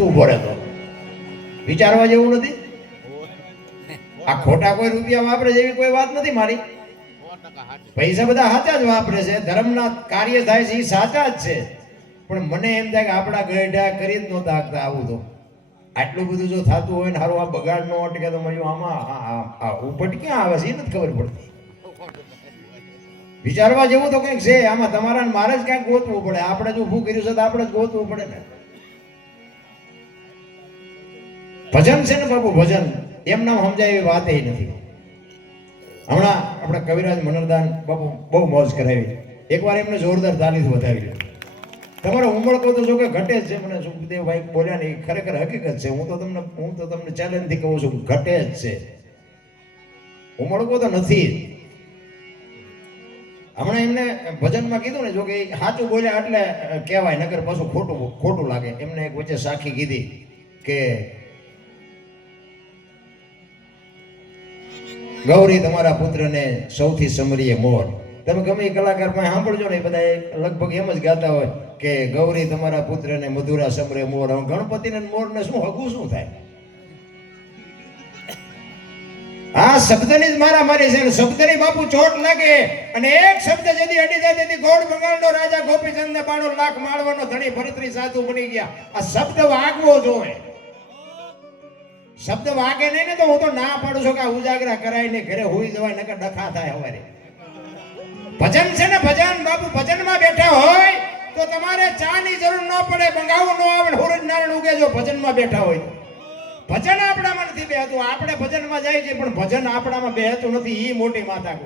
નથી ઊભો રહેતો? વિચારવા જેવું નથી? આ ખોટા કોઈ રૂપિયા વાપરે એવી કોઈ વાત નથી મારી? પૈસા બધા સાચા જ વાપરે છે. ધર્મના કાર્ય થાય છે, એ સાચા જ છે. પણ મને એમ થાય કે આપણા ગઢા કરી જ નહોતા આગતા આવું તો. આટલું બધું જો થતું હોય ને હારું, આ બગાડ ન અટકે તો મયું આમાં ઉપટ ક્યાં આવે છે? એ નથી ખબર પડતી. વિચારવા જેવું તો કંઈક છે. આમાં તમારા મારે જ ક્યાંક ગોતવું પડે. આપણે જો ઊભું કર્યું છે તો આપણે જ ગોતવું પડે ને. ભજન છે ને બાપુ, ભજન. એમ નામ સમજાય એવી વાત નથી. હમણાં આપણા કવિરાજ મનરદાન બાપુ બહુ મોજ કરાવી. એકવાર એમને જોરદાર તાલીસ વધાવી તમારો ઉમળકો તો જો કે ઘટે જ છે. મને સુખદેવભાઈ બોલ્યા ને એ ખરેખર હકીકત છે. હું તો તમને, હું તો તમને ચેલેન્જથી કહું છું, ઘટે જ છે. ઉમળકો તો નથી. હમણાં એમને ભજનમાં કીધું ને જો કે સાચું બોલ્યા એટલે કહેવાય. નગર પાછું ખોટું ખોટું લાગે. એમને એક વચ્ચે સાખી કીધી કે ગૌરી તમારા પુત્રને સૌથી સમરીએ મોર. તમે ગમે કલાકાર પાસે સાંભળજો ને બધા લગભગ એમ જ ગાતા હોય કે ગૌરી તમારા પુત્રને મધુરા સમરે મોર. ગણપતિને મોરને શું હગું શું થાય? આ શબ્દની જ મારા મારી છે શબ્દની બાપુ ચોટ લાગે અને એક શબ્દ જેથી અડી જાય તેથી ગોળ બંગાળનો રાજા ગોપીચંદ ને પાડો લાખ માળવાનો ધણી ભરતરી સાધુ બની ગયા. આ શબ્દ વાગવો જોવે શબ્દ વાગે નહીં ને તો હું તો ના પાડું છું કે ઉજાગરા કરાય ને ઘરે હોઈ જવાય, નકર ડખા થાય હવારે. ભજન છે ને ભજન, બાપુ ભજનમાં બેઠા હોય તો તમારે ચા ની જરૂર ન પડે બંગાવું ન આવે હોરજ નારાયણ ઉગે જો ભજનમાં બેઠા હોય. ભજન આપણામાં નથી બેહતું આપણે ભજનમાં જાય છે, પણ ભજન આપણામાં બેહતું નથી એ મોટી માતા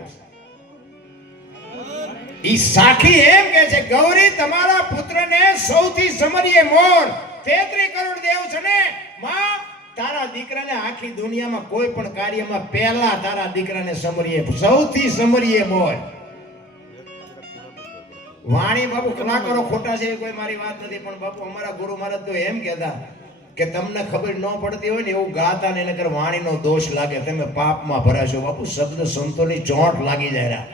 ઈ સાખી એમ કે છે, ગૌરી, તમારા પુત્રને સૌથી સમરીએ મોર. તેત્રી કરોડ દેવ છે ને, માં તારા દીકરાને આખી દુનિયામાં કોઈ પણ કાર્યમાં પહેલા તારા દીકરાને સમરીએ. સૌથી સમરીએ મોર વાણી બાપુ કલાકારો ખોટા છે કોઈ મારી વાત નથી, પણ બાપુ અમારા ગુરુ મહારાજ તો એમ કહેતા કે તમને ખબર ન પડતી હોય ને એવું ગાતા ને એને કર વાણીનો દોષ લાગે. તમે પાપમાં ભરાશો બાપુ, શબ્દ સંતોની ચોંટ લાગી જાય રા.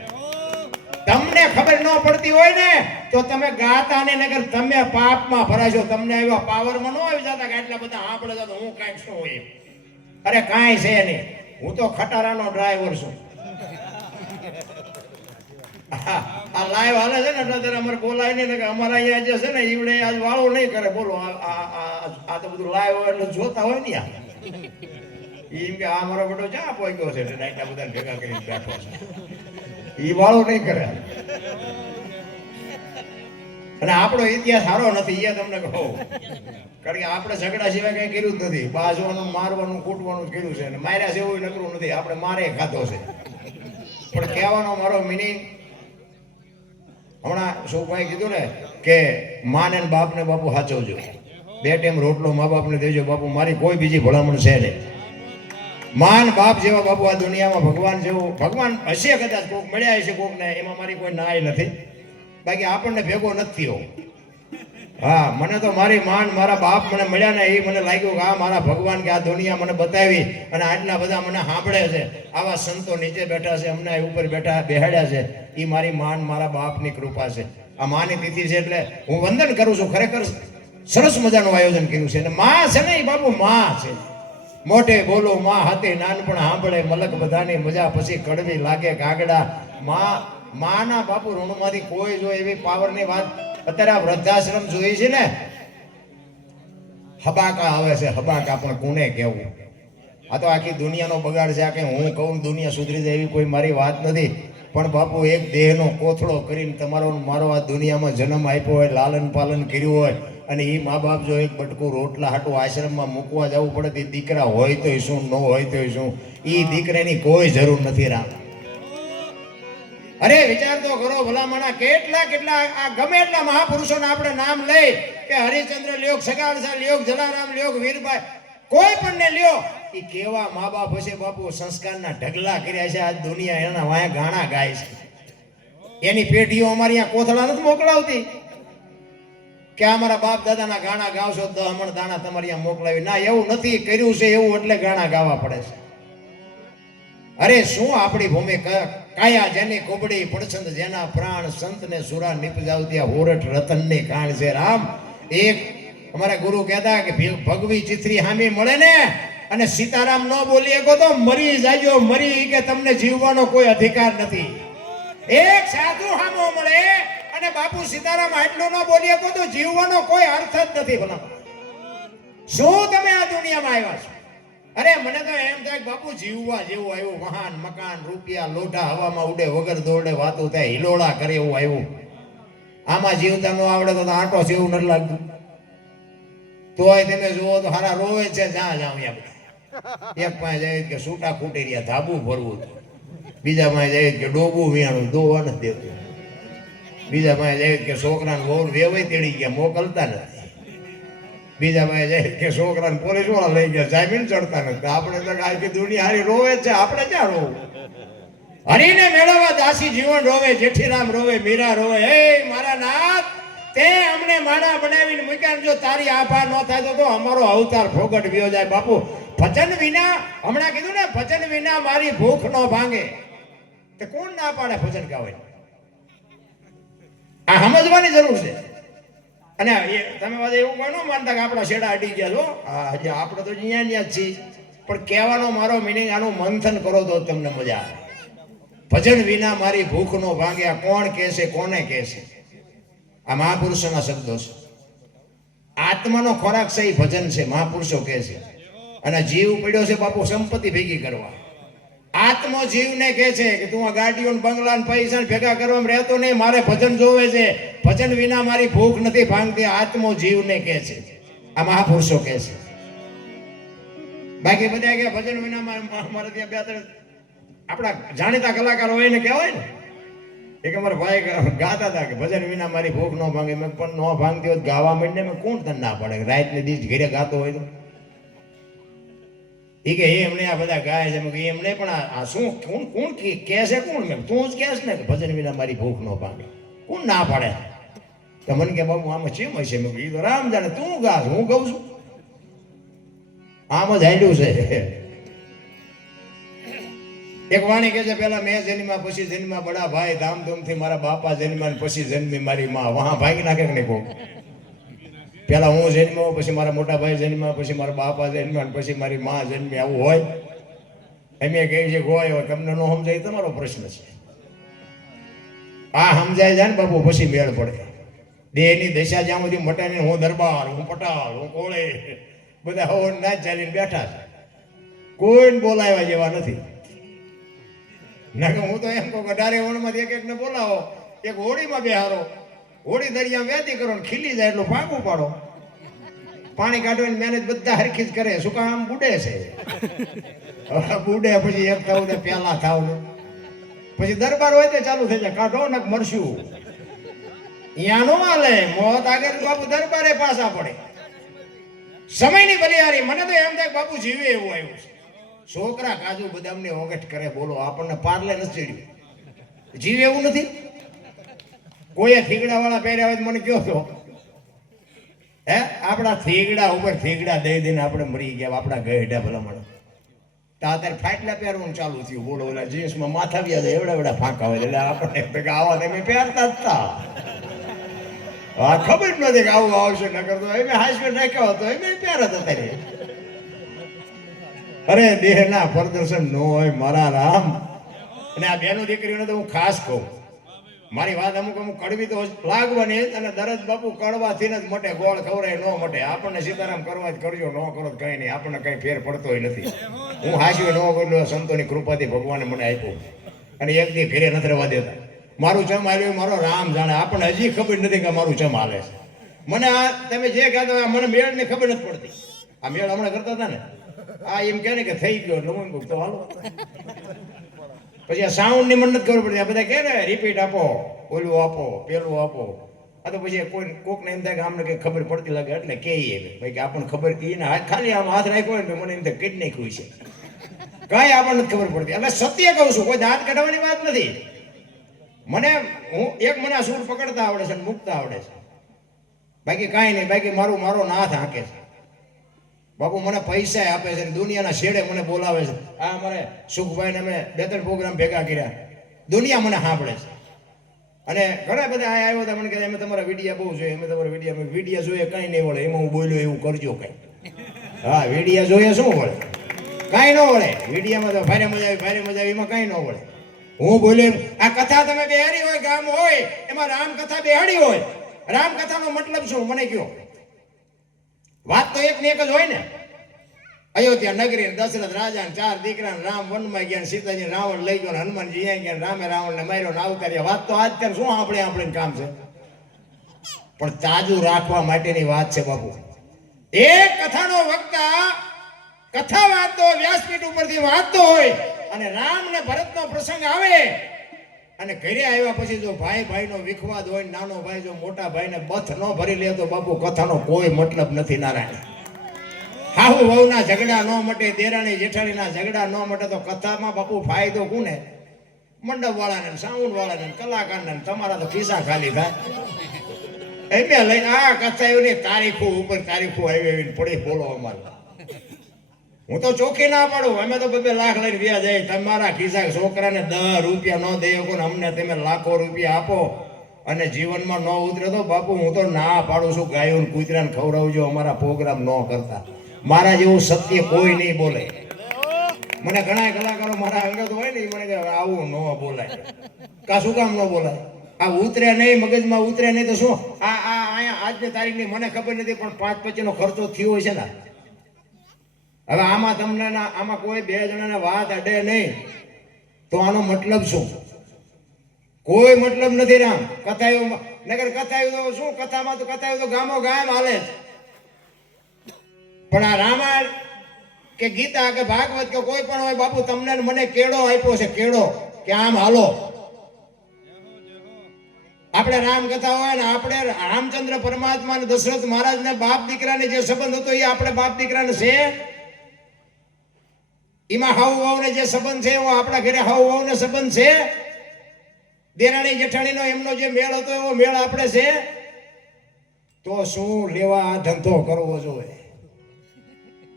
તમને ખબર ન પડતી હોય ને, તો તમે ગાતા ને નગર તમે પાપમાં ભરાશો. તમને એવા પાવરમાં ન આવી જતા કે આટલા બધા આપણે તો હું કાંઈક શું હોય અરે કાંઈ છે નહીં. હું તો ખટારાનો ડ્રાઈવર છું. આ લાઈવ હાલે છે ને, એટલે અમારે બોલાય નહીં કે અમારા અહીંયા જે છે ને, ઈવડે આજ વાળો નહીં કરે. બોલો, આ તો બધું લાઈવ હોય એટલે જોતા હોય ને એમ કે આ મારો બધો ચા પહોંચ્યો છે? એટલે બધા ભેગા કરીને બેઠો છે. વાળો નહીં કરે. અને આપણો ઇતિહાસ સારો નથી એ તમને કહું. કારણ કે આપણે ઝઘડા સિવાય કઈ કર્યું જ નથી. બાજવાનું, મારવાનું, કૂટવાનું જ કર્યું છે. અને માર્યા છે એવું નકરું નથી. આપણે મારે ખાધો છે. પણ કહેવાનો મારો મિનિંગ હમણાં સૌભાઈ કીધું ને કે માને બાપને બાપુ સાચવજો બે ટાઈમ રોટલો મા બાપને દેજો, બાપુ મારી કોઈ બીજી ભલામણ છે નહીં. માન બાપ જેવા બાપુ આ દુનિયામાં ભગવાન જેવું ભગવાન હશે કદાચ કોક મળ્યા હશે કોકને, એમાં મારી કોઈ નાય નથી. બાકી આપણને ભેગો નથી હો હા, મને તો મારી માન, મારા બાપ મને મળ્યા ને એ મને લાગ્યું કે આ મારા ભગવાન કે આ દુનિયા મને બતાવી અને આટલા બધા મને સાંભળે છે. આવા સંતો નીચે બેઠા છે, અમને ઉપર બેઠા બેહાડ્યા છે. એ મારી માન, મારા બાપની કૃપા છે. આ માની તિથિ છે એટલે હું વંદન કરું છું, ખરેખર સરસ મજાનું આયોજન કર્યું છે. અને માં છે ને એ બાપુ, માં છે. મોઢે બોલો, માં હાથે નાનપણ સાંભળે, મલક બધાની મજા પછી કડવી લાગે કાગડા માં, માના બાપુ ઋણમાંથી કોઈ જો એવી પાવરની વાત અત્યારે આ વૃદ્ધાશ્રમ જોઈ છે ને? હબાકા આવે છે, હબાકા પણ કોને કહેવું? આ તો આખી દુનિયાનો બગાડ છે, આ કે હું કહું દુનિયા સુધરી જાય એવી કોઈ મારી વાત નથી. પણ બાપુ એક દેહનો કોથળો કરીને તમારો મારો આ દુનિયામાં જન્મ આપ્યો હોય લાલન પાલન કર્યું હોય અને એ મા બાપ જો એક બટકું રોટલા હાટું આશ્રમમાં મૂકવા જવું પડે, તે દીકરા હોય તોય શું, ન હોય તોય શું, એ દીકરાની કોઈ જરૂર નથી રામ અરે વિચાર તો કરો, ભલામણા, કેટલા કેટલા, આ ગમે એટલા મહાપુરુષોના આપણે નામ લઈ કે હરિચંદ્ર લ્યોગ, સગાડસા લ્યોગ, જલારામ લ્યોગ, વીરભાઈ, કોઈ પણ ને લ્યો એ કેવા મા બાપ હશે બાપુ, સંસ્કારના ઢગલા કર્યા છે, આ દુનિયા એના વાયા ગાણા ગાય છે. એની પેઢીઓ અમારી અહીંયા કોથળા નથી મોકલાવતી. કે અમારા બાપ દાદાના ગાણા ગાવશો તો હમણાં દાણા તમારી અહીંયા મોકલાવી. ના, એવું નથી કર્યું છે, એવું એટલે ગાણા ગાવા પડે છે. અરે, શું આપણી ભૂમિ કાયા જેની કોબડી, પડછંદ જેના પ્રાણ સંત ને સુરા નિપજાવતી હોરઠ રતનની કાણ છે. રામ, એક અમારા ગુરુ કહેતા કે ભગવી ચિત્રી હામી મળે ને અને સીતારામ ન બોલી શકો તો મરી જાજો. મરી કે તમને જીવવાનો કોઈ અધિકાર નથી. એક સાધુ હામો મળે અને બાપુ સીતારામ આટલું ન બોલી શકો તો જીવવાનો કોઈ અર્થ જ નથી ભલા. શું તમે આ દુનિયામાં આવ્યા છો? અરે મને તો એમ થાય બાપુ જીવવા જેવું આવ્યું મહાન મકાન, રૂપિયા, લોઢા, હવામાં ઉડે, વગર દોડે, વાતો થાય, હિલોળા કરે એવું આવ્યું. આમાં જીવતા ન આવડે તો આંટો છે એવું નથી લાગતું. તોય તમે જુઓ તો હારા રોવે છે જ્યાં જાવ બધા. એક પાસે જાય કે સૂટા ખૂટી રહ્યા ધાબુ ભરવું બીજા પાસે જાય કે ડોબું વિયાણું દોવા નથી દેતું. બીજા ભાઈ જાય કે છોકરાને વહુ વેવાય તેડી ગયા, મોકલતા નથી. બીજા ભાઈ જાય કે છોકરાને પોલીસવાળા લઈ ગયા, જામીન ચડતા નથી. આપણે તો આખી દુનિયા હારી રોવે છે, આપણે ક્યાં રોવું? હરીને મેળવવા દાસી જીવન રોવે, જેઠીરામ રોવે, મીરા રોવે. હે મારા નાથ, તે અમને માણા બનાવીને મૂક્યા જો તારી આભા ન થાય તો તો અમારો અવતાર ફોગટ વ્યો જાય. બાપુ, ભજન વિના, હમણાં કીધું ને, ભજન વિના મારી ભૂખ ન ભાંગે. તે કોણ ના પાડે ભજન ગાવે આ સમજવાની જરૂર છે. અને તમે બધા એવું કોઈ ન માનતા કે આપણા શેડા અડી ગયા છો. હજી આપણે તો અહીંયા ત્યાં જ છીએ. પણ કહેવાનો મારો મિનિંગ આનું મંથન કરો તો તમને મજા આવે. ભજન વિના મારી ભૂખ નો ભાંગ્યા કોણ કહેશે, કોને કહેશે? આ મહાપુરુષોના શબ્દો છે. આત્માનો ખોરાક છે ભજન છે, મહાપુરુષો કહે છે. અને જીવ પીડ્યો છે, બાપુ સંપત્તિ ભેગી કરવા. આત્મો જીવને કહે છે કે તું આ ગાડીઓ બંગલા ને પૈસા ભેગા કરવામાં રહેતો નહીં. મારે ભજન જોવે છે. ભજન વિના મારી ભૂખ નથી ભાંગતી આત્મો જીવને કહે છે. આ મહાપુરુષો કહે છે. બાકી બધા કે ભજન વિના મારે ત્યાં બે ત્રણ આપણા જાણીતા કલાકારો હોય ને કહેવાય ને. એક અમારા ભાઈ ગાતા હતા કે ભજન વિના મારી ભૂખ ન ભાંગે. મેં પણ ન ભાંગતી હોય ગાવા માંડીને. મેં કોણ તને ના પડે? રાતને દિવસ ઘરે ગાતો હોય તો. એ કે એમને આ બધા ગાય છે. મેં કીધું પણ આ શું કોણ કોણ કે કહે છે? કોણ મેમ તું જ કહેશ ને કે ભજન વિના મારી ભૂખ ન પાડે કોણ ના પાડે? તો મને કે, બાબુ, આમાં ચેમ હશે? મેં તો રામ જાણે, તું ગાશ, હું ગાઉં છું. આમ જ હાંડ્યું છે. એક વાણી કે છે, પેલા મેં જન્મ્યા, પછી જન્મ્યા, બડા ભાઈ ધામધૂમથી મારા બાપા જન્મ્યા પછી જન્મી મારી માં. વહા, ભાગી નાખે કે નહીં કોક પેલા હું જન્મ્યો, પછી મારા મોટા ભાઈ જન્મ્યા, પછી મારા બાપા જન્મ્યા ને પછી મારી મા જન્મી. આવું હોય? એમ કહે છે હોય તમને ન સમજાય તમારો પ્રશ્ન છે. આ સમજાય જાય ને બાપુ, પછી મેળ પડે. દેહની દશા જ્યાં સુધી મટે નહીં, હું દરબાર, હું પટાળ, હું કોળે, બધા હવન ના ચાલીને બેઠા છે. કોઈને બોલાવ્યા જેવા નથી. ના હું તો એમ કહું અઢારે ઓણમાંથી એક એકને બોલાવો, એક હોળીમાં બેહારો. હોળી દરિયા વેતી કરો ને ખીલી જાય એટલું પાકું પાડો. પાણી કાઢવાની મહેનત બધા હરખી જ કરે. શું કામ? બુડે છે. બુડે પછી એક થવું ને પેલા થાવ પછી દરબાર હોય તે ચાલુ થઈ જાય. કાઢો ને મરશું. નો હાલે. મોત આગળ બાપુ દરબારે પાછા પડે. સમયની બલિયારી મને તો એમ થાય બાપુ જીવે એવું આવ્યું છે. છોકરા કાજુ બદામની ઓગટ કરે. બોલો, આપણને પાર્લે નથી ચડ્યું જીવે એવું નથી? કોઈએ થીગડા વાળા પહેર્યા હોય તો મને કયો છો? હે? આપણા થીગડા ઉપર થીગડા દઈ દઈને આપણે મરી ગયા, આપણા ગયડા ભલા મળે તો અત્યારે ફાટલા પહેરવાનું ચાલુ થયું. બોલો, ઓલા જીન્સમાં માથા વ્યા જાય, એવડા એવડા ફાંકા હોય. એટલે આપણે કે આવા તમે પહેરતા જ તા. હા, ખબર નથી કે આવું આવશે, નકર તો એમ હાઈસ્કૂલ નાખ્યો હતો એમ પહેરત અત્યારે. અરે, દેહના પ્રદર્શન ન હોય મારા રામ. અને આ બેનો દીકરીઓને તો હું ખાસ કહું. મારી વાત અમુક અમુક કડવી તો લાગવાની અને દરજ બાપુ કડવાથી જ મટે, ગોળ ખવરાય ન મટે. આપણને સીતારામ કરવા જ કરજો, ન કરો કઈ નહીં. આપણને કઈ ફેર પડતો નથી. હું હાસ્યું ન કરેલું સંતોની કૃપાથી ભગવાને મને આપ્યું. અને એક દી ઘરે નથી દેતા. મારું ચમ આવ્યું મારો રામ જાણે. આપણને હજી ખબર નથી કે મારું ચમ હાલે છે. મને આ તમે જે કહેતા મને મેળની ખબર નથી પડતી. આ મેળ હમણાં કરતા હતા ને? આ એમ કહે ને કે થઈ ગયો. એટલે હું એમ તો હાલો. પછી આ સાઉન્ડની મન્નત ખબર પડતી. આ બધા કહે ને રિપીટ આપો? ઓલું આપો, પેલું આપો? આ તો પછી કોઈ, કોકને એમ થાય કે આમને કંઈ ખબર પડતી લાગે, એટલે કે ભાઈ કે આપણને ખબર, એને હાથ ખાલી આમ હાથ રાખ્યો હોય ને મને એમ થાય કઈ નાખ્યું છે. કઈ આપણને ખબર પડતી. એટલે સત્ય કહું છું, કોઈ દાંત કાઢવાની વાત નથી. મને, હું, એક મને સૂર પકડતા આવડે છે અને મૂકતા આવડે છે. બાકી કાંઈ નહીં, બાકી મારું, મારો નાથ હાંકે છે. બાપુ મને પૈસા આપે છે દુનિયાના શેડે મને બોલાવે છે. આ અમારે સુખભાઈ ને અમે બે ત્રણ પ્રોગ્રામ ભેગા કર્યા. દુનિયા મને સાંભળે છે. અને ઘણા બધા આ આવ્યો હતા, મને કહે અમે તમારા વિડીયા બહુ જોઈએ, અમે તમારા વિડીયા, અમે વિડીયા જોઈએ, કાંઈ નહીં વળે, એમાં હું બોલ્યો, એવું કરજો કંઈ. હા, વિડીયા જોઈએ શું વળે? કાંઈ ન વળે. વિડીયામાં તો ભારે મજા આવી, ભારે મજા આવી, એમાં કાંઈ ન વળે. હું બોલ્યો આ કથા તમે બેહાડી હોય, ગામ હોય, એમાં રામ કથા બેહાડી હોય. રામ કથાનો મતલબ શું? મને કયો વાત તો એક ને એક જ હોય ને. અયોધ્યા નગરી દશરથ રાજા ને ચાર દીકરા રામ વનમાં ગયા સીતાજી રાવણ લઈ ગયો ને હનુમાનજી અહીંયા ગયા રામે રાવણ ને માર્યો ને આવકાર્યા વાત તો આજ શું આપણે આપણે કામ છે? પણ તાજુ રાખવા માટેની વાત છે બાપુ. એક કથાનો વક્તા કથા વાંચતો વ્યાસપીઠ ઉપરથી વાંચતો હોય અને રામ ને ભરતનો પ્રસંગ આવે અને ઘરે આવ્યા પછી જો ભાઈ ભાઈનો વિખવાદ હોય નાનો ભાઈ જો મોટા ભાઈને બથ ન ભરી લે તો બાપુ કથાનો કોઈ મતલબ નથી નારાયણ. હાહુ વહુના ઝઘડા ન મટે, દેરાણી જેઠાણીના ઝઘડા ન મટે તો કથામાં બાપુ ફાયદો કોને? મંડપ વાળાને સાઉન્ડ વાળાને કલાકારને તમારા તો ખિસ્સા ખાલી થાય. એમને લઈને આ કથા એવી તારીખો ઉપર તારીખો આવી આવી પડી બોલો અમારે. હું તો ચોખ્ખી ના પાડું. અમે તો બે લાખ લઈને વ્યાજ જાય. તમારા ખિસ્સા છોકરાને દસ રૂપિયા ન દે ને અમને તમે લાખો રૂપિયા આપો અને જીવનમાં ન ઉતરે તો બાપુ હું તો ના પાડું છું. ગાયો કૂતરાને ખવડાવજો. અમારા પ્રોગ્રામ ન કરતા. મારા જેવું સત્ય કોઈ નહીં બોલે. મને ઘણા કલાકારો મારા અંગત હોય ને મને આવું ન બોલાય. કા શું કામ ન બોલાય? આ ઉતરે નહીં, મગજમાં ઉતરે નહીં તો શું? આ આ અહીંયા આજની તારીખની મને ખબર નથી, પણ પાંચ પચીનો ખર્ચો થયો છે ને? હવે આમાં તમને આમાં કોઈ બે જણાને વાત અડે નહીં. તો આનો મતલબ શું? કોઈ મતલબ નથી રામ. કથાયું નગર કથાયું તો શું? કથામાં તો કથાયું તો ગામો ગામ હાલે પણ આ રામાયણ કે ગીતા કે ભાગવત કે કોઈ પણ હોય બાપુ, તમને મને કેળો આપ્યો છે? કેળો કે આમ હાલો? આપણે રામ કથા હોય ને આપણે રામચંદ્ર પરમાત્મા અને દશરથ મહારાજ ને બાપ દીકરાને જે સંબંધ હતો એ આપણે બાપ દીકરાને છે? એમાં હાવ વાવને જે સંબંધ છે એવો આપણા ઘરે હાવ વાવને સંબંધ છે. દેરાણી જેઠાણીનો એમનો જે મેળ હતો, એવો મેળ આપણે છે. તો શું લેવા આ ધંધો કરવો જોઈએ?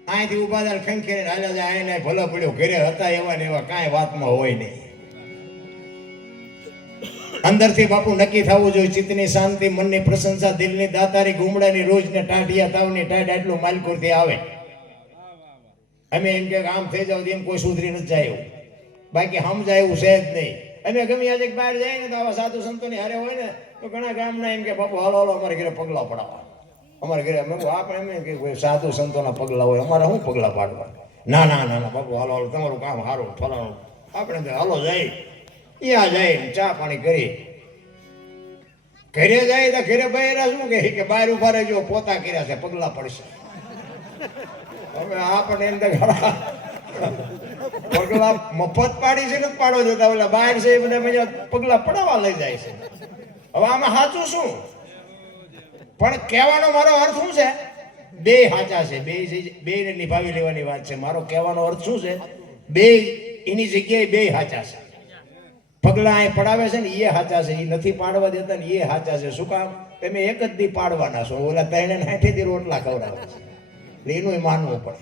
અહીંથી ઊભા થાય ખંખેરી હાલ્યા જાય આઈને ભલે પડ્યો. ઘરે હતા એવા ને એવા કાંઈ વાતમાં હોય નહીં. અંદરથી બાપુ નક્કી થવું જોઈએ, ચિત્તની શાંતિ, મનની પ્રશંસા, દિલની દાતારી, ગુમડાની રોજ ને ટાઢિયા તાવની ટાઢ એટલું માલકુરથી આવે. અમે એમ કે આમ થઈ જાવ એમ કોઈ સુધરી નથી જાય એવું. બાકી સમજાય એવું છે જ નહીં. અમે ગમે આજે બહાર જાય ને તો આવા સાધુ સંતોની હારે હોય ને, તો ઘણા ગામના એમ કે, બાપુ, હાલો હાલો, અમારે ઘરે પગલા પડાવવા અમારે ઘરે અમે આપણે એમ કે કોઈ સાધુ સંતોના પગલા હોય, અમારે શું પગલા પાડવા? ના ના ના ના, બાપુ, હાલો હાલો, તમારું કામ સારું, ફલાણું. આપણે હાલો જાય. ત્યાં જાય ચા પાણી કરી. ઘરે જાય તો ઘરે બહેરા શું કે બહાર ઊભા રહેજો, પોતા કર્યા છે, પગલા પડશે. હવે પણ એમ પગલા મફત પાડી છે ને પાડો જતા ઓલા બહાર છે એ બધા પગલા પડાવવા લઈ જાય છે. હવે આમાં સાચું શું? પણ કહેવાનો મારો અર્થ શું છે? બે સાચા છે, બે બે ને નિભાવી લેવાની વાત છે. મારો કહેવાનો અર્થ શું છે? બે એની જગ્યાએ બે સાચા છે. પગલા અહીં પડાવે છે ને એ સાચા છે. એ નથી પાડવા દેતા ને એ સાચા છે. શું કામ? તમે એક જ દી પાડવાના છો. ઓલા ત્રણે દી રોટલા ખવડાવે છે. એનું માનવું પડે.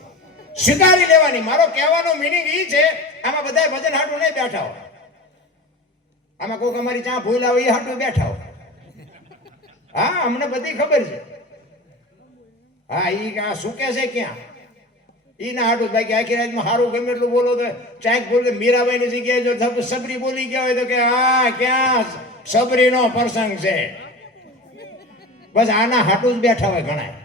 સ્વીકારી લેવાની. મારો કહેવાનો મિનિંગ એ છે, આમાં બધા ભજન હાટું નહીં બેઠા હોય. આમાં કોઈક અમારી ચા ભૂલ આવે એ હાટું બેઠા હોય. હા, અમને બધી ખબર છે. હા, ઈ આ શું કે છે ક્યાં? ઈ ના હાટું બાકી આખી રાતમાં સારું ગમે એટલું બોલો તો ચાક બોલ મીરાબાઈ ની જગ્યાએ જો સબરી બોલી ગયા હોય તો કે, હા, ક્યાં સબરીનો પ્રસંગ છે. બસ આના હાટું જ બેઠા હોય ઘણા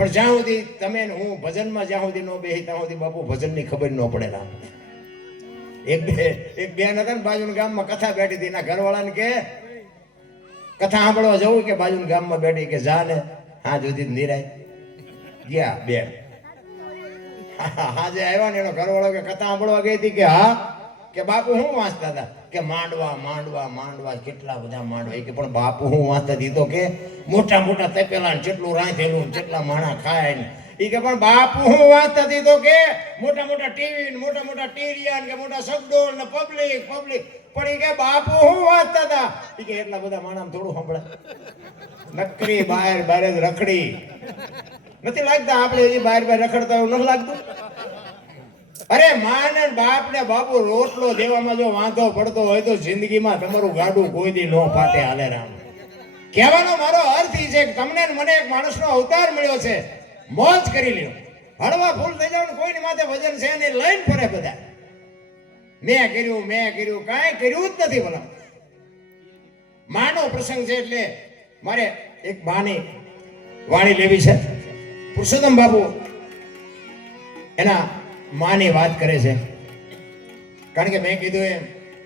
પણ જ્યાં સુધી તમે હું ભજનમાં જ્યાં સુધી ન બેસી ત્યાં સુધી બાપુ ભજનની ખબર ન પડે ના. એક બે, એક બેન હતા ને બાજુના ગામમાં કથા બેઠી હતી. એના ઘરવાળાને કે, કથા સાંભળવા જવું કે બાજુના ગામમાં બેઠી કે જા ને, હા જોતી નિરાય. ગયા બેન. હાજે આવ્યા ને એનો ઘરવાળો કે કથા સાંભળવા ગઈ હતી કે, હા, કે બાપુ હું વાંચતા હતા? કે માંડવા માંડવા માંડવા, કેટલા બધા માંડવા? કે, પણ બાપુ, હું વાંચતા દીધો કે મોટા મોટા તપેલા ને જેટલું રાંધેલું જેટલા માણા ખાય ને. એ કે, પણ બાપુ, હું વાંચતા દીધો કે મોટા મોટા ટીવી ને મોટા મોટા ટીરિયા કે મોટા શબ્દો ને પબ્લિક પબ્લિક પણ એ કે, બાપુ, હું વાંચતા હતા એ કે, એટલા બધા માણા થોડું સાંભળે. નકરી બહાર બહાર રખડી. નથી લાગતા આપણે એ બહાર બહાર રખડતા એવું નથી લાગતું? અરે માં ને બાપ ને બાપુ રોટલો દેવામાં જો વાંધો પડતો હોય તો જિંદગીમાં તમારું ગાડું કોઈ દી નો ફાટે હાલે રામ. કહેવાનો મારો અર્થ ઈ છે કે તમને મને એક માણસનો અવતાર મળ્યો છે. મોજ કરી લ્યો. હળવા ફૂલ થઈ જાવ કોઈની માથે વજન છે ને લઈને ફરે બધા. મેં કર્યું મેં કર્યું, કાંઈ કર્યું જ નથી ભલા. માનો પ્રસંગ છે એટલે મારે એક બાની વાણી લેવી છે. પુરુષોત્તમ બાપુ, એના માની વાત કરે છે. કારણ કે મેં કીધું એમ,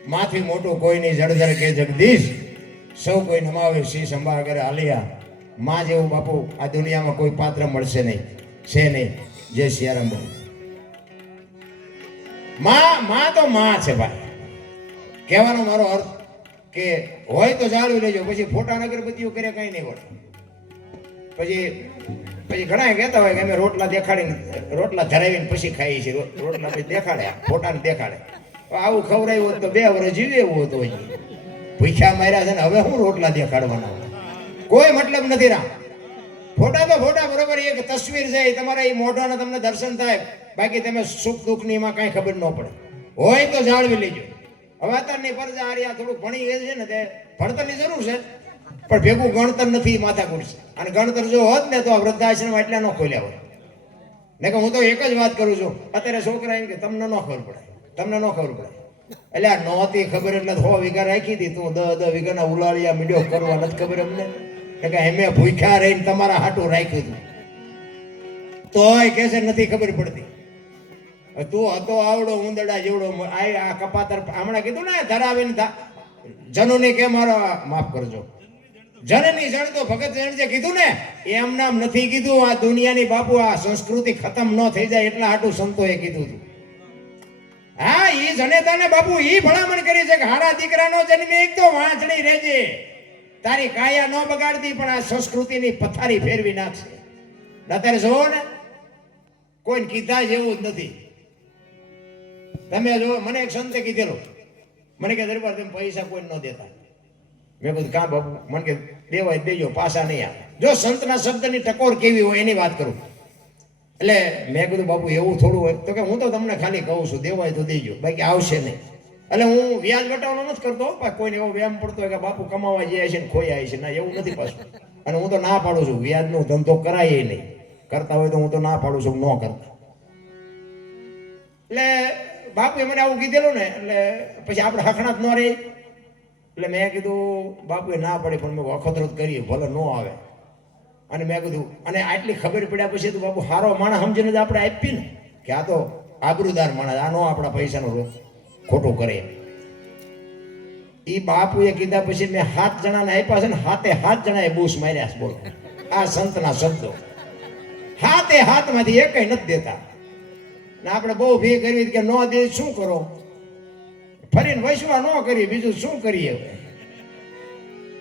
માથી મોટું કોઈ નહીં જળધર કે જગદીશ? સૌ કોઈ નમાવે શ્રી સંભાળ કરે, આલિયા. માં જેવું બાપુ, આ દુનિયામાં કોઈ પાત્ર મળશે નહીં. છે નહીં. જય સિયારામ બાપુ. માં માં તો માં છે ભાઈ. કહેવાનો મારો અર્થ કે હોય તો જાળવી લેજો, પછી ફોટા અગરબત્તીઓ કરે કઈ નહીં હોય. પછી પછી ઘણા કહેતા હોય કે અમે રોટલા દેખાડીને રોટલા ધરાવીને પછી ખાઈએ છીએ. રોટલા પછી દેખાડે ફોટાને દેખાડે. આવું ખવડાવ્યું હોત તો બે વર્ષ જીવે એવું હતું હજી ભૂખ્યા માર્યા છે ને હવે હું રોટલા દેખાડવાના કોઈ મતલબ નથી રામ. ફોટા તો ફોટા બરોબર એક તસવીર છે તમારા એ મોઢાના તમને દર્શન થાય. બાકી તમે સુખ દુઃખની એમાં કાંઈ ખબર ન પડે. હોય તો જાળવી લેજો. હવે અત્યારની પરજા હારી થોડુંક ભણી છે ને તે ભણતરની જરૂર છે. પણ ભેગું ગણતર નથી માથા છે. અને ગણતર જો હોત ને તો આ વૃદ્ધાશ્રમ એટલા ન ખોલ્યા હોય. ને કે હું તો એક જ વાત કરું છું. અત્યારે છોકરા એમ કે, તમને ન ખબર પડે, તમને ન ખબર પડે. એટલે આ નહોતી ખબર એટલે હો વીઘા રાખી હતી. તું દસ દસ વીઘાના ઉલાળિયા મીડિયો કરવા નથી ખબર અમને. કે એમે ભૂખ્યા રહીને તમારા હાટું રાખ્યું હતું. તોય કે છે, નથી ખબર પડતી. તું હતો આવડો ઉંદડા જેવડો આ કપાતર, હમણાં કીધું ને, ધરાવીને જનોને કે મારો, માફ કરજો. જનની જણ તો ભગત જે કીધું ને, એમ નામ નથી કીધું, આ દુનિયાની બાપુ, આ સંસ્કૃતિ ખતમ ન થઈ જાય એટલા હાટું સંતોએ કીધું હતું. હા, ઈ જનેતાને બાપુ, ઈ ભલામણ કરી છે કે હારા દીકરાનો જન્મે એક તો વાંચણી રહેજે. તારી કાયા ન બગાડતી, પણ આ સંસ્કૃતિની પથારી ફેરવી નાખશે. અત્યારે જોવો ને, કોઈને કીધા જેવું જ નથી. તમે જો મને એક સંતે કીધેલું. મને કે દરબાર તમે પૈસા કોઈ ન દેતા. મેં કીધું, કાં બાપુ? મને કે દેવાય દેજો, પાછા નહીં આવે. જો સંતના શબ્દની ટકોર કેવી હોય એની વાત કરું. એટલે મેં કીધું, બાપુ, એવું થોડું હોય. તો કે, હું તો તમને ખાલી કહું છું, દેવાય તો દેજો, બાકી આવશે નહીં. એટલે હું વ્યાજ વટાવવાનો નથી કરતો કોઈને એવો વ્યાયામ પડતો હોય કે, બાપુ, કમાવા જાય છે ને ખોઈ છે ના, એવું નથી પાછું. અને હું તો ના પાડું છું, વ્યાજનો ધંધો કરાય નહીં. કરતા હોય તો હું તો ના પાડું છું, ન કરતા. એટલે બાપુએ મને આવું કીધેલું ને, એટલે પછી આપણે હખણાત ન રહી. એટલે મેં કીધું, બાપુએ ના પડી, પણ મેં અખતરો કરીએ ભલે ન આવે. અને મેં કીધું, અને આટલી ખબર પડ્યા પછી તો બાપુ સારો માણસ સમજીને જ આપણે આપીએ ને. કે આ તો આબરૂદાર માણસ, આ નો આપણા પૈસાનો રોગ ખોટું કરે. ઈ બાપુએ કીધા પછી મેં સાત જણાને આપ્યા છે ને, હાથે હાથ જણાએ બૂસ માર્યા છે બોલો. આ સંતના શબ્દો. હાથે હાથમાંથી એકય નથી દેતા. ને આપણે બહુ ભી કરવી કે ન દે, શું કરો? ફરીને વૈશ્વા ન કરી, બીજું શું કરીએ?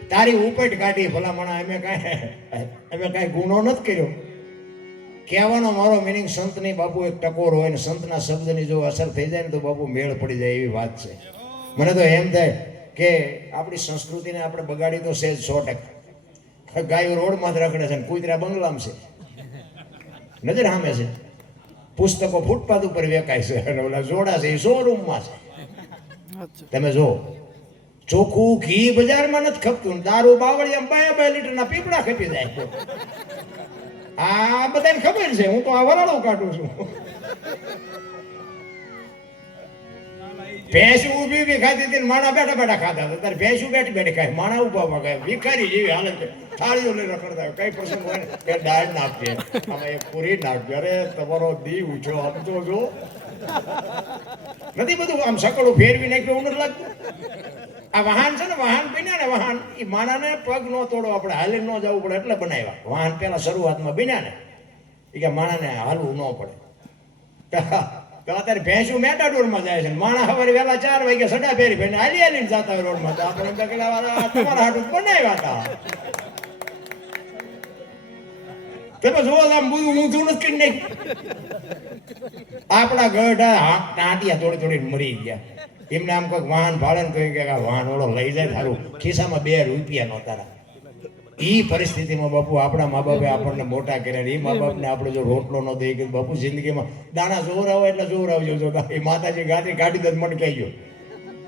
તારી ઉપેટ કાઢી ભલામણા, અમે કાંઈ અમે કાંઈ ગુનો નથી કર્યો. કહેવાનો મારો મિનિંગ સંતની બાપુ એક ટકોર હોય ને સંતના શબ્દની જો અસર થઈ જાય ને તો બાપુ મેળ પડી જાય એવી વાત છે. મને તો એમ થાય કે આપણી સંસ્કૃતિને આપણે બગાડી તો સહેજ સો ટકા. ગાયો રોડમાં જ રખડે છે ને કૂતરા બંગલામાં છે. નજર સામે છે. પુસ્તકો ફૂટપાથ ઉપર વેકાય છે ઓલા જોડા છે એ શોરૂમમાં છે. તમે જો, ચોખ્ખું ઘી બજારમાં નથી ખપતું દારૂ બાવળિયા બે બે લીટરના પીપળા ખપી જાય આ બધાને ખબર છે, હું તો આ વરાળો કાઢું છું. ભેંસ ઊભી ઊભી ખાતી હતી માણા બેઠા બેઠા ખાતા હતા. ત્યારે ભેંસું બેઠી બેઠી ખાય માણા ઊભા ઊભા ખાય ભિખારી જેવી હાલત થાળીઓ લઈને રખડતા. કઈ પ્રસંગ હોય કે દાળ નાખીએ અમે પૂરી નાખીએ અરે, તમારો દી ઉછો આમ જો નથી બધું આમ સકડું ફેરવી નાખ્યું નથી લાગતું. આ વાહન છે ને વાહન બન્યા ને વાહન એ માણાને પગ ન તોડો આપણે હાલે ન જવું પડે એટલે બનાવ્યા. વાહન પેલા શરૂઆતમાં બન્યા ને એ કે માણાને હાલવું ન પડે. અત્યારે ભેંસું મેટાડોરમાં જાય છે માણા સવારે વહેલા ચાર વાગે સડા ફેરી ફેરીને હાલી હાલીને જતા હોય રોડમાં. તો આપણે એમ તો કહેલા, "આ તમારા બનાવ્યા હતા. તમે જોવો આમ બધું ઊંધું નથી કરી નાખ્યું આપણા ગઢા ટાંટિયા થોડી થોડી મરી ગયા. એમને આમ કોઈ વાહન ભાડે એ કે આ વાહન ઓળો લઈ જાય સારું. ખિસ્સામાં બે રૂપિયા નો તારા. ઈ પરિસ્થિતિમાં બાપુ આપણા મા બાપે આપણને મોટા કર્યા એ મા બાપને આપણે જો રોટલો ન દઈએ કે બાપુ જિંદગીમાં દાણા જોર આવે એટલે જોર આવજો. જો એ માતાજી ગાતી કાઢી દે તો મને કહેજો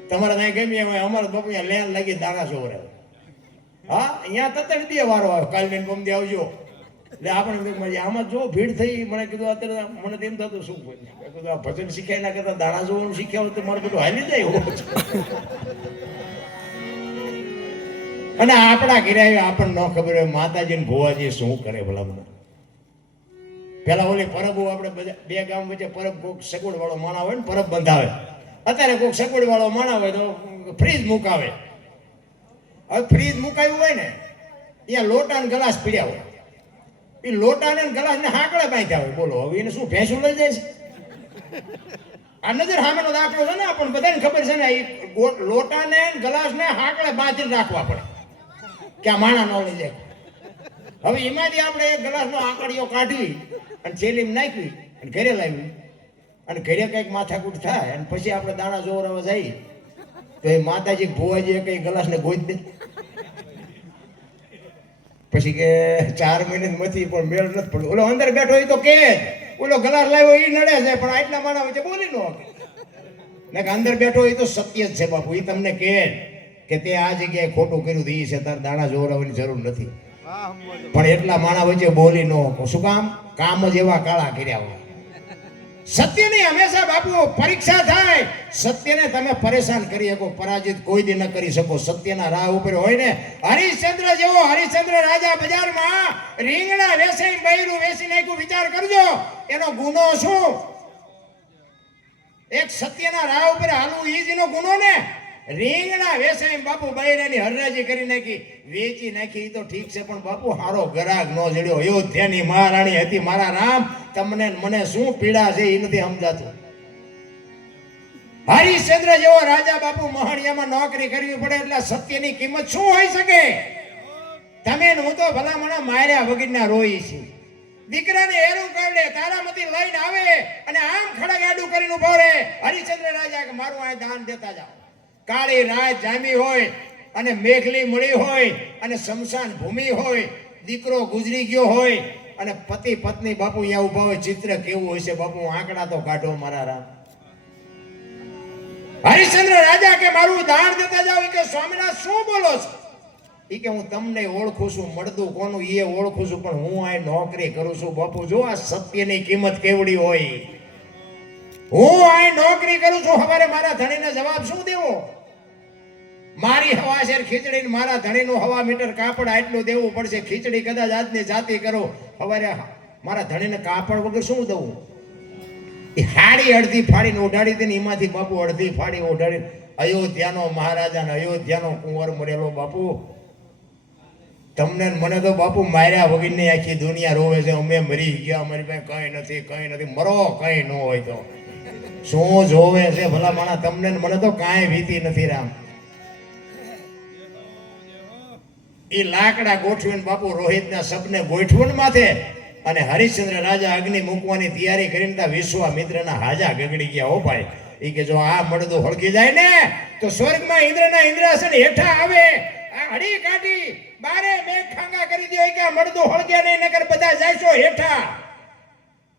તમારે ત્યાં ગમી હોય, અમારા બાપુ અહીંયા લેન લાગી દાણા જોર આવે. હા અહીંયા તતડ દે વારો આવે. કાલ બેન ગમતી આવજો. એટલે આપણે આમાં જો ભીડ થઈ, મને કીધું અત્યારે મને તેમ થતું, શું કોઈ કીધું, આ ભજન શીખ્યા ના કરતા દાણા જોવાનું શીખ્યા હોય તો મારે બધું હાલી જાય અને આપણા ઘેરાય આપણને ન ખબર હોય, માતાજી ને ભુવાજી શું કરે ભલામણ. પેલા ઓલી પરબો આપણે બધા, બે ગામ વચ્ચે પરબ કોઈક સગવડ વાળો માણા હોય ને, પરબ બંધાવે. અત્યારે કોઈક સગવડ વાળો માણા હોય તો ફ્રીજ મુકાવે. હવે ફ્રીજ મુકાવ્યું હોય ને, ત્યાં લોટા ને ગ્લાસ પીડ્યા હોય. એ લોટા ને ગ્લાસ ને હાંકડે બાંધ્યા હોય. બોલો, હવે એને શું ભેંસું લઈ જાય આ નજર સામેનો દાખલો છે ને, આપણને બધાને ખબર છે ને એ લોટાને ગલાસને હાંકડે બાંધીને રાખવા પડે. કે આ માણા ન લઈ જાય. હવે એમાંથી આપણે એક ગ્લાસનો આંકડીઓ કાઢવી અને ચેલીમાં નાખવી અને ઘરે લાવી. અને ઘરે કંઈક માથાકૂટ થાય અને પછી આપણે દાણા જોવરાવા જઈએ. તો એ માતાજી ભુવાજી કઈ ગલાસને ગોઈ દે. પછી કે ચાર મહિને મથી પણ મેળ નથી પડ્યો ઓલો અંદર બેઠો હોય તો કે ઓલો ગલાર લાવ્યો એ નડે છે પણ આટલા માણા વચ્ચે બોલી નો ને કે અંદર બેઠો હોય તો સત્ય જ છે બાપુ એ તમને કે કે તે આ જગ્યાએ ખોટું કર્યું એ છે તાર દાણા જોવડાવવાની જરૂર નથી. પણ એટલા માણા વચ્ચે બોલી ન શું કામ? કામ જ એવા કાળા કર્યા હોય. સત્યની હંમેશા બાપુ પરીક્ષા થાય. સત્યને તમે પરેશાન કરી શકો, પરાજિત કોઈ દી ન કરી શકો. સત્યના રાહ ઉપર હોય ને, હરિશ્ચંદ્ર જેવો હરિશ્ચંદ્ર રાજા બજારમાં રીંગણા વેસી બૈરું વેસી નાખ્યું, વિચાર કરજો. એનો ગુનો શું? એક સત્યના રાહ ઉપર હાલવું ઈ જ ગુનો ને. રીંગણા વેસાઈ બાપુ બૈરાની હરરાજી કરી નાખી. વેચી નાખી તો ઠીક છે, પણ બાપુ હારો ગરાગ ન જડ્યો. અયોધ્યાની મહારાણી હતી મારા રામ. તમને મને શું પીડા છે એ નથી સમજાતું. હરિશ્ચંદ્ર જેવો રાજા બાપુ મહાણિયામાં નોકરી કરવી પડે એટલે સત્યની કિંમત શું હોઈ શકે? તમે હું તો ભલામણા માર્યા વગરના રોઈ છે. દીકરાને એરું કાઢે, તારામાંથી લઈને આવે અને આમ ખડક આડું કરીને ઊભો રહે. હરિશ્ચંદ્ર રાજા કે, મારું આ દાન દેતા જાઓ. કાળી રાત જામી હોય અને મેઘલી મળી હોય અને શમશાન ભૂમિ હોય, દીકરો ગુજરી ગયો હોય અને પતિ પત્ની બાપુ અહીંયા ઊભા હોય, ચિત્ર કેવું હોય છે બાપુ આંકડા તો કાઢો મારા રામ. હરિશ્ચંદ્ર રાજા કે મારું દાન દેતા જાવ કે સ્વામીના શું બોલો છો? એ કે, હું તમને ઓળખું છું, મળતું કોનું એ ઓળખું છું, પણ હું આ નોકરી કરું છું. બાપુ, જો આ સત્યની કિંમત કેવડી હોય? હું આ નોકરી કરું છું, હવારે મારા ધણીને જવાબ શું દેવો? મારી હવા શેર ખીચડી મારા ધણીનું હવા મીટર કાપડ આટલું દેવું પડશે. ખીચડી કદાચ આજની જાતિ કરો. સવારે મારા ધણીને કાપડ વગર શું દઉં? એ હાડી અડધી ફાડીને ઉડાડી દે ને એમાંથી બાપુ અડધી ફાડી ઉડાડી અયોધ્યાનો મહારાજા ને અયોધ્યાનો કુંવર મરેલો બાપુ. તમને મને તો બાપુ માર્યા વગરની આખી દુનિયા રોવે છે. અમે મરી ગયા, અમારી પાસે કઈ નથી કઈ નથી. મરો કઈ ન હોય તો. શું જોવે છે ભલા માણા તમને મને તો કાંઈ ભીતી નથી રામ. એ લાકડા ગોઠવીને બાપુ રોહિતના સપને ગોઠવણ માથે અને હરિશ્ચંદ્ર રાજા અગ્નિ મૂકવાની તૈયારી કરીને તા વિશ્વામિત્રના હાજા ગગડી ગયા. હો ભાઈ એ કે જો આ મળદો હળગી જાય ને, તો સ્વર્ગમાં ઇન્દ્રના ઇન્દ્રાસન હેઠા આવે. આ હડી કાઢી, બારે મેઘ ખાંગા કરી દો, કે આ મળદો હળગે નહીં નગર બધા જાયશો હેઠા.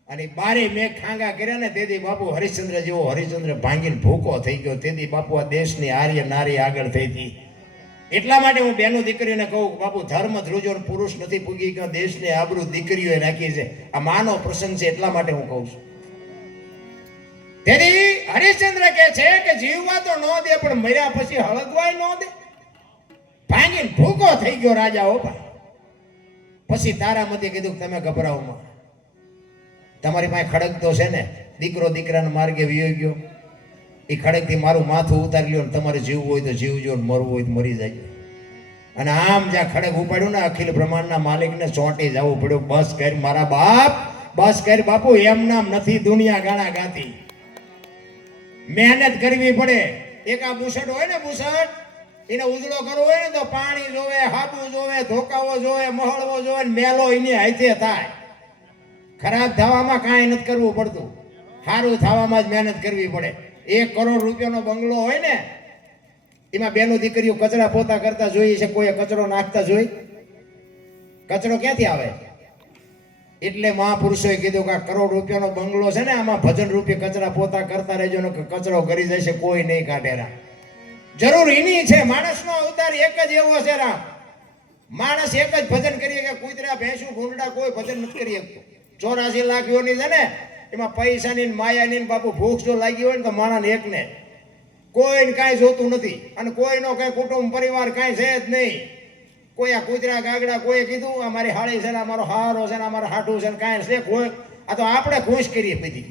અને બારે મેઘ ખાંગા કર્યા ને, તેથી બાપુ હરિશ્ચંદ્ર જેવો હરિશ્ચંદ્ર ભાંગીને ભૂકો થઈ ગયો. તેથી બાપુ આ દેશની આર્ય નારી આગળ થઈ હતી. એટલા માટે હું બેનો દીકરીને કહું બાપુ, ધર્મ ધ્રુજો પુરુષ નથી પૂગી કે દેશને આબરૂ દીકરીઓએ રાખી છે. આ માનો પ્રસંગ છે એટલા માટે હું કહું છું. તેથી હરિશ્ચંદ્ર કહે છે કે જીવવા તો ન દે, પણ મર્યા પછી હળગવાય ન દે. ભાંગીને ભૂકો થઈ ગયો રાજા ઓપા પછી તારા મતે કીધું કે તમે ગભરાવમાં. તમારી પાસે ખડક તો છે ને? દીકરો દીકરાના માર્ગે વિયો ગયો. એ ખડકથી મારું માથું ઉતારી લ્યો ને તમારે જીવવું હોય તો જીવજો ને મરવું હોય તો મરી જાય અને આમ જ્યાં ખડક ઉપાડ્યું ને અખિલ બ્રહ્માંડના માલિકને ચોંટી જવું પડ્યું. બસ કર મારા બાપ, બસ કર બાપુ, એમ નામ નથી દુનિયા ગાણા ગાતી. મહેનત કરવી પડે. એક આ બુસટ હોય ને બુસટ, એને ઉજળો કરવો હોય ને તો પાણી જોવે હાબુ જોવે, ધોકાવો જોવે, મહળવો જોવે મેલો એની હાથે થાય. ખરાબ થવામાં કાંઈ નથી કરવું પડતું. સારું થવામાં જ મહેનત કરવી પડે. એક કરોડ રૂપિયાનો બંગલો હોય ને, એમાં બેનો દીકરીઓ કચરા પોતા કરતા જોઈએ છે કોઈ કચરો નાખતા જોઈ કચરો ક્યાંથી આવે? એટલે મહાપુરુષોએ કીધું કે આ કરોડ રૂપિયાનો બંગલો છે ને, આમાં ભજન રૂપી કચરા પોતા કરતા રહેજો ને કચરો કરી જશે, કોઈ નહીં કાઢે રા. જરૂર એની છે, માણસનો અવતાર એક જ એવો છે રામ માણસ એક જ ભજન કરીએ કે કૂતરા, ભેંસું ભૂંડા કોઈ ભજન નથી કરી શકતો. ચોરાસી લાખ યોની છે ને એમાં પૈસાની ને માયાની ને બાપુ ભૂખ જો લાગી હોય ને તો માણસને એકને. કોઈને કાંઈ જોતું નથી અને કોઈનો કાંઈ કુટુંબ પરિવાર કાંઈ છે જ નહીં. કોઈ આ કૂતરા ગાગડા કોઈએ કીધું, આ મારી હાળી છે ને અમારો હારો છે ને અમારો હાઠું છે ને કાંઈ છે. કોઈ આ તો આપણે ખુશ કરીએ બધી.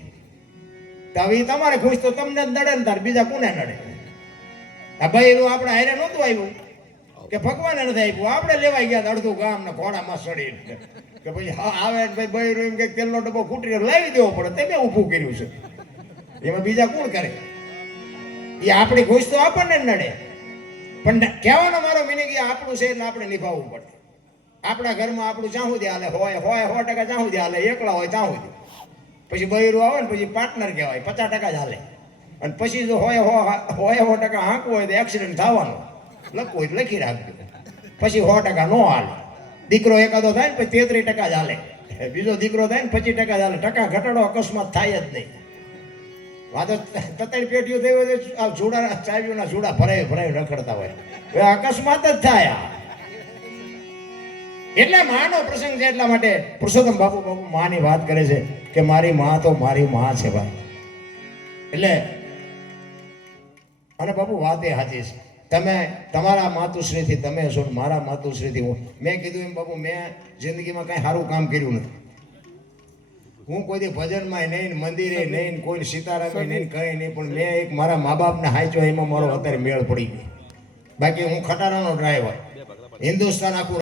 તો હવે તમારે ખુશ તો તમને જ નડે ને તાર, બીજા કોને નડે? આ ભાઈ એનું આપણે હારે નહોતું આવ્યું કે ભગવાને નથી આપ્યું. આપણે લેવાઈ ગયા અડધું ગામ ને ઘોડામાં સડી કે પછી, હા, આવે ભાઈ, બૈરું એમ કે તેલનો ડબ્બો ખૂટી લાવી દેવો પડે. તમે ઊભું કર્યું છે. એમાં બીજા કોણ કરે? એ આપણી ખુશ તો આપણને નડે. પણ કહેવાનો મારો મિનિંગ એ આપણું છે એટલે આપણે નિભાવવું પડે. આપણા ઘરમાં આપણું ચાહું દે હાલે, હોય હોય, સો ટકા ચાહું દે હાલે, એકલા હોય ચાહું દે. પછી બૈરું આવે ને પછી પાર્ટનર કહેવાય, પચાસ ટકા જ હાલે. અને પછી જો હોય હોય, સો ટકા હાંકવું હોય તો એક્સિડન્ટ થવાનું. લખવું હોય લખી રાખજો. પછી સો ટકા નો હાલે. દીકરો એકાદો થાય ને પછી તેત્રીસ ટકા હાલે. બીજો દીકરો થાય ને પચીસ ટકા હાલે. ટકા ઘટાડો અકસ્માત થાય જ નહીં. વાતો તતડી પેટીઓ થઈ હોય આ જુડા ચાવીઓના જુડા ભરાય ભરાય, રખડતા હોય. અકસ્માત જ થાય. એટલે માનો પ્રસંગ છે એટલા માટે પુરુષોત્તમ બાપુ બાપુ માની વાત કરે છે કે મારી માં તો મારી માં છે ભાઈ. એટલે અને બાપુ વાત એ સાચી છે. તમે તમારા માતુશ્રીથી તમે છો મારા માતુશ્રીથી હું મેં કીધું એમ બાબુ મેં જિંદગીમાં કાંઈ સારું કામ કર્યું નથી. હું કોઈ દી ભજનમાં નહીં મંદિરે નહીં ને કોઈ સીતારામે નહીં કઈ કંઈ નહીં પણ મેં એક મારા મા બાપને હાંચ્યો એમાં મારો અત્યારે મેળ પડી ગયો. બાકી હું ખટારાનો ડ્રાઈવર. હિન્દુસ્તાન આખું